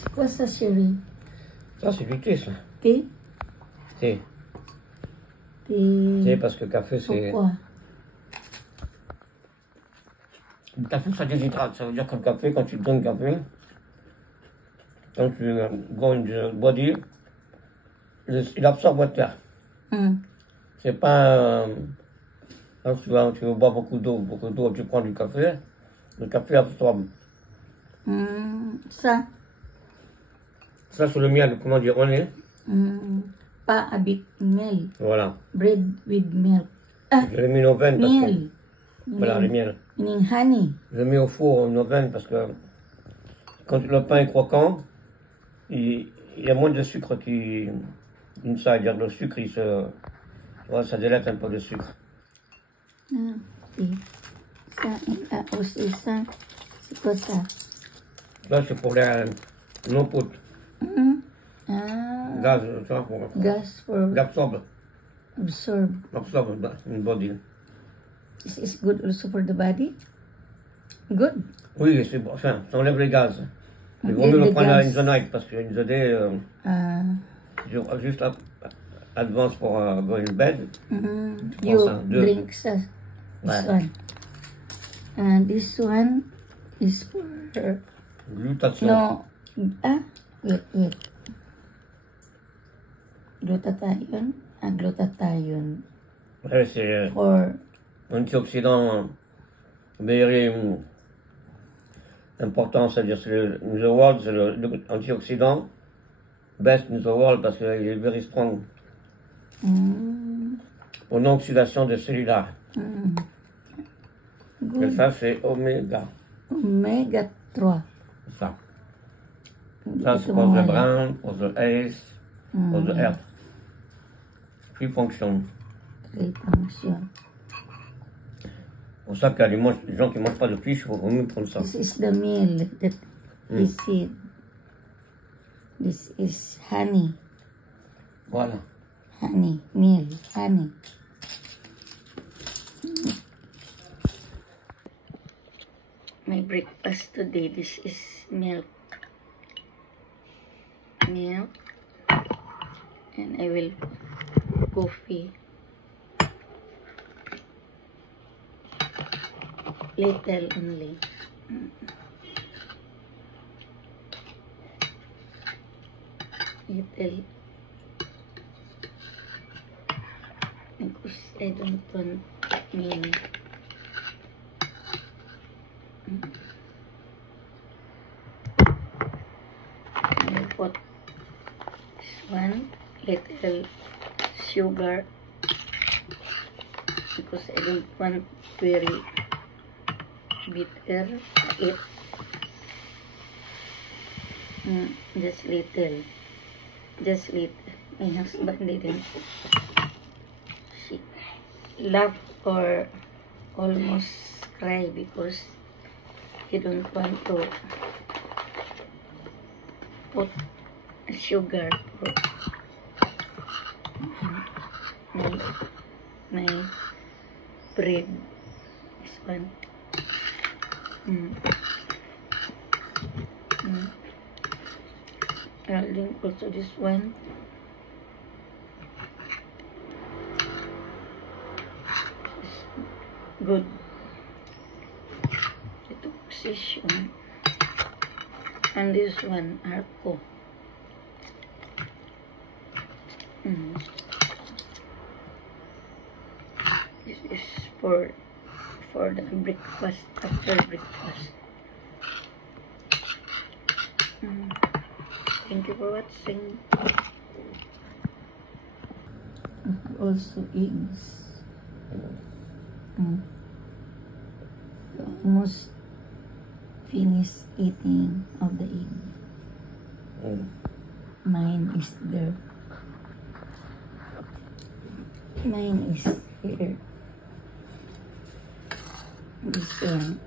C'est quoi ça, chérie? Ça, c'est du thé, ça. Thé? Thé. Thé. Thé, parce que café, c'est... Pourquoi? Le café, ça déshydrate. Ça veut dire que le café, quand tu donnes le café, quand tu bois une body, il absorbe votre terre. C'est pas... quand tu veux boire beaucoup d'eau, tu prends du café, le café absorbe. Ça? Ça, c'est le miel, comment dire, on est. Pas avec miel. Voilà. Bread with milk. Je l'ai mis au vin parce que... Miel. Voilà, le miel. Meaning honey. Je le mets au four en oven parce que quand le pain est croquant, il y a moins de sucre qui... inside, le sucre, il se... Tu vois, ça délate un peu de sucre. Ok. Ça, aussi ça. C'est quoi ça? Là, c'est pour l'eau poudre. Gaz, tu vois, pour... Gas for L'absorbe. absorb. Une body. This is good also for the body? Good. Oui, c'est bon, enfin, ça enlève les gaz. Il vaut Enlève mieux le les prendre gaz. in the night parce qu'une the day, juste advance pour go in bed. You ça, deux. drink this Ouais. one. And this one is for... Glutation. No. Wait. Glutathione? Glutathione. Ouais, c'est For... antioxydant very important, c'est-à-dire c'est the world, c'est l'antioxydant best in the world parce qu'il est very strong. Pour non-oxydation des cellules. Et ça, c'est oméga. Omega 3. Ça. Ça, c'est pour le brain, pour le ace, pour le heart. Puis fonction. Très fonction. Pour ça qu'il y a les gens qui ne mangent pas de fish, il faut mieux prendre ça. This is the meal that we see. This is honey. Voilà. Honey. Meal. Honey. My breakfast today, this is milk. Milk. And I will coffee. Little only. Little. Because I don't want many. I put this one, little sugar. Because I don't want very bitter. It just little. My husband didn't. She laughed or almost cry because he don't want to put sugar for my bread. This one. I'll link also this one. It's good. Ito position. And this one, Arco. This is for the breakfast, after breakfast. Thank you for watching. Also eggs. Almost finished eating of the egg. Mine is there. Mine is here. This one.